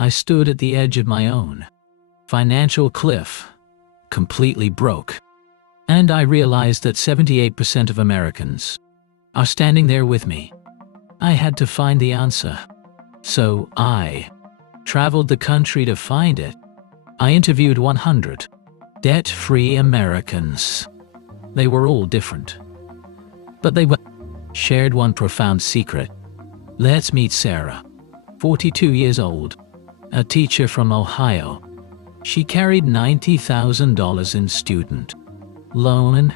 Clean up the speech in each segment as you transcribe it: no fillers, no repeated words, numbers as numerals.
I stood at the edge of my own financial cliff, completely broke. And I realized that 78% of Americans are standing there with me. I had to find the answer. So I traveled the country to find it. I interviewed 100 debt-free Americans. They were all different, but they shared one profound secret. Let's meet Sarah, 42 years old, a teacher from Ohio. She carried $90,000 in student loan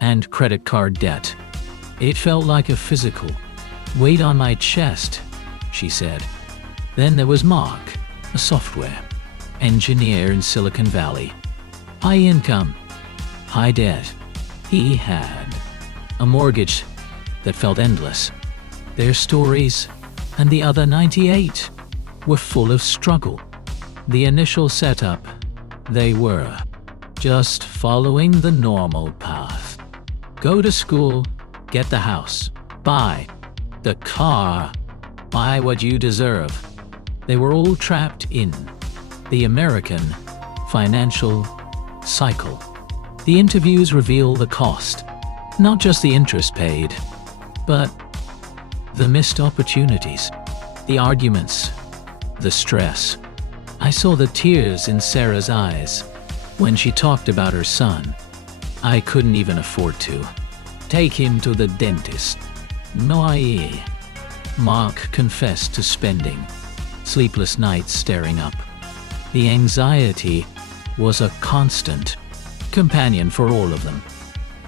and credit card debt. It felt like a physical weight on my chest, she said. Then there was Mark, a software engineer in Silicon Valley. High income, high debt. He had a mortgage that felt endless. Their stories, and the other 98, were full of struggle. The initial setup, they were just following the normal path. Go to school, get the house, buy the car, buy what you deserve. They were all trapped in the American financial cycle. The interviews reveal the cost, not just the interest paid, but the missed opportunities, the arguments, the stress. I saw the tears in Sarah's eyes when she talked about her son. I couldn't even afford to take him to the dentist. Mark confessed to spending sleepless nights staring up. The anxiety was a constant companion for all of them.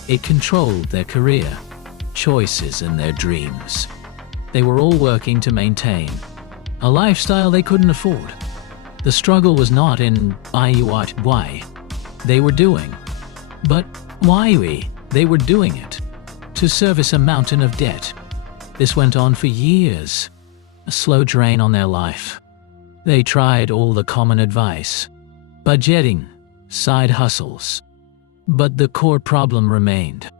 It controlled their career, choices, and their dreams. They were all working to maintain a lifestyle they couldn't afford. The struggle was not in why they were doing, but why they were doing it. To service a mountain of debt. This went on for years, a slow drain on their life. They tried all the common advice, budgeting, side hustles, but the core problem remained.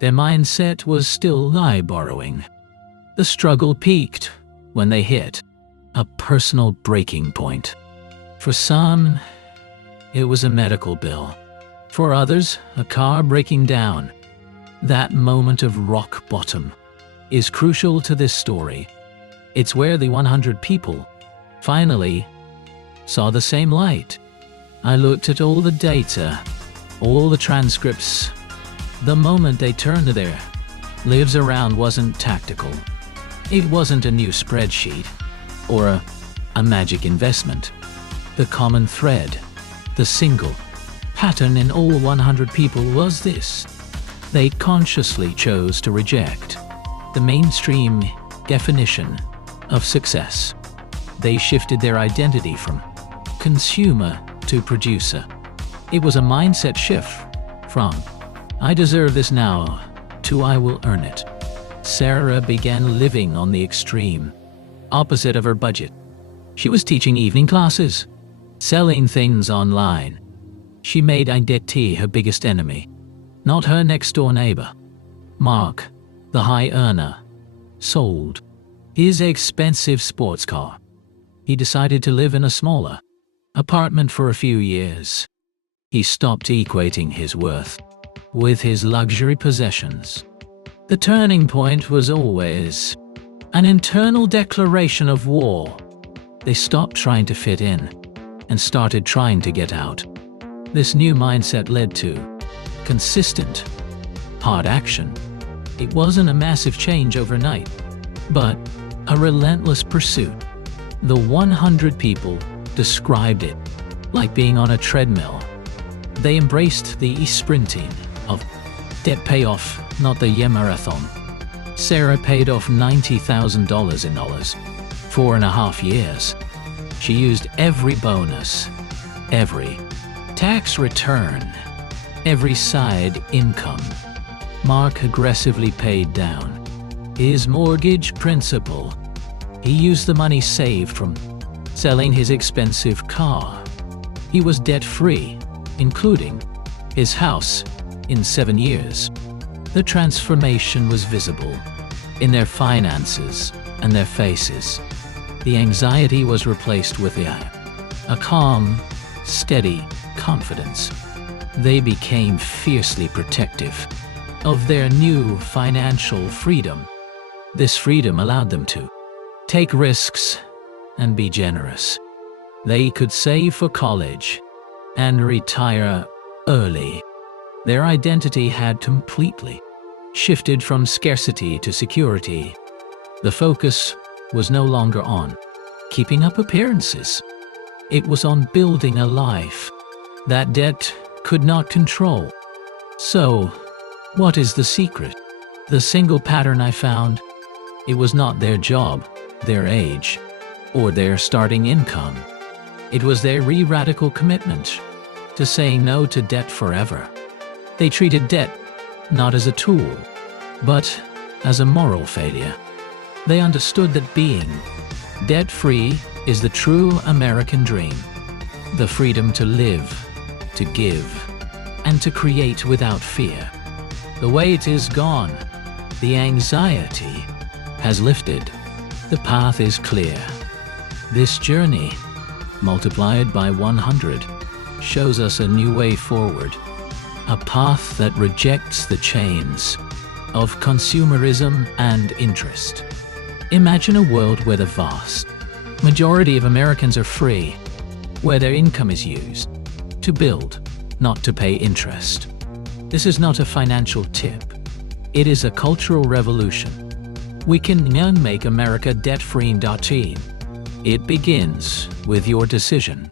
Their mindset was still borrowing. The struggle peaked when they hit a personal breaking point. For some, it was a medical bill. For others, a car breaking down. That moment of rock bottom is crucial to this story. It's where the 100 people finally saw the same light. I looked at all the data, all the transcripts. The moment they turned their lives around wasn't tactical. It wasn't a new spreadsheet or a magic investment. The common thread, the single pattern in all 100 people was this. They consciously chose to reject the mainstream definition of success. They shifted their identity from consumer to producer. It was a mindset shift from "I deserve this now" to "I will earn it." Sarah began living on the extreme opposite of her budget. She was teaching evening classes, selling things online. She made identity her biggest enemy, not her next-door neighbor. Mark, the high earner, sold his expensive sports car. He decided to live in a smaller apartment for a few years. He stopped equating his worth with his luxury possessions. The turning point was always an internal declaration of war. They stopped trying to fit in and started trying to get out. This new mindset led to consistent, hard action. It wasn't a massive change overnight, but a relentless pursuit. The 100 people described it like being on a treadmill. They embraced the sprinting of debt payoff, not the marathon. Sarah paid off $90,000 in 4.5 years. She used every bonus, every tax return, every side income. Mark aggressively paid down his mortgage principal. He used the money saved from selling his expensive car. He was debt-free, including his house, in 7 years. The transformation was visible in their finances and their faces. The anxiety was replaced with a calm, steady confidence. They became fiercely protective of their new financial freedom. This freedom allowed them to take risks and be generous. They could save for college and retire early. Their identity had completely shifted from scarcity to security. The focus was no longer on keeping up appearances. It was on building a life that debt could not control. So, what is the secret? The single pattern I found: it was not their job, their age, or their starting income. It was their radical commitment to saying no to debt forever. They treated debt not as a tool, but as a moral failure. They understood that being debt-free is the true American dream. The freedom to live, to give, and to create without fear. The weight is gone. The anxiety has lifted. The path is clear. This journey, multiplied by 100, shows us a new way forward. A path that rejects the chains of consumerism and interest. Imagine a world where the vast majority of Americans are free, where their income is used to build, not to pay interest. This is not a financial tip. It is a cultural revolution. We can now make America debt-free. It begins with your decision.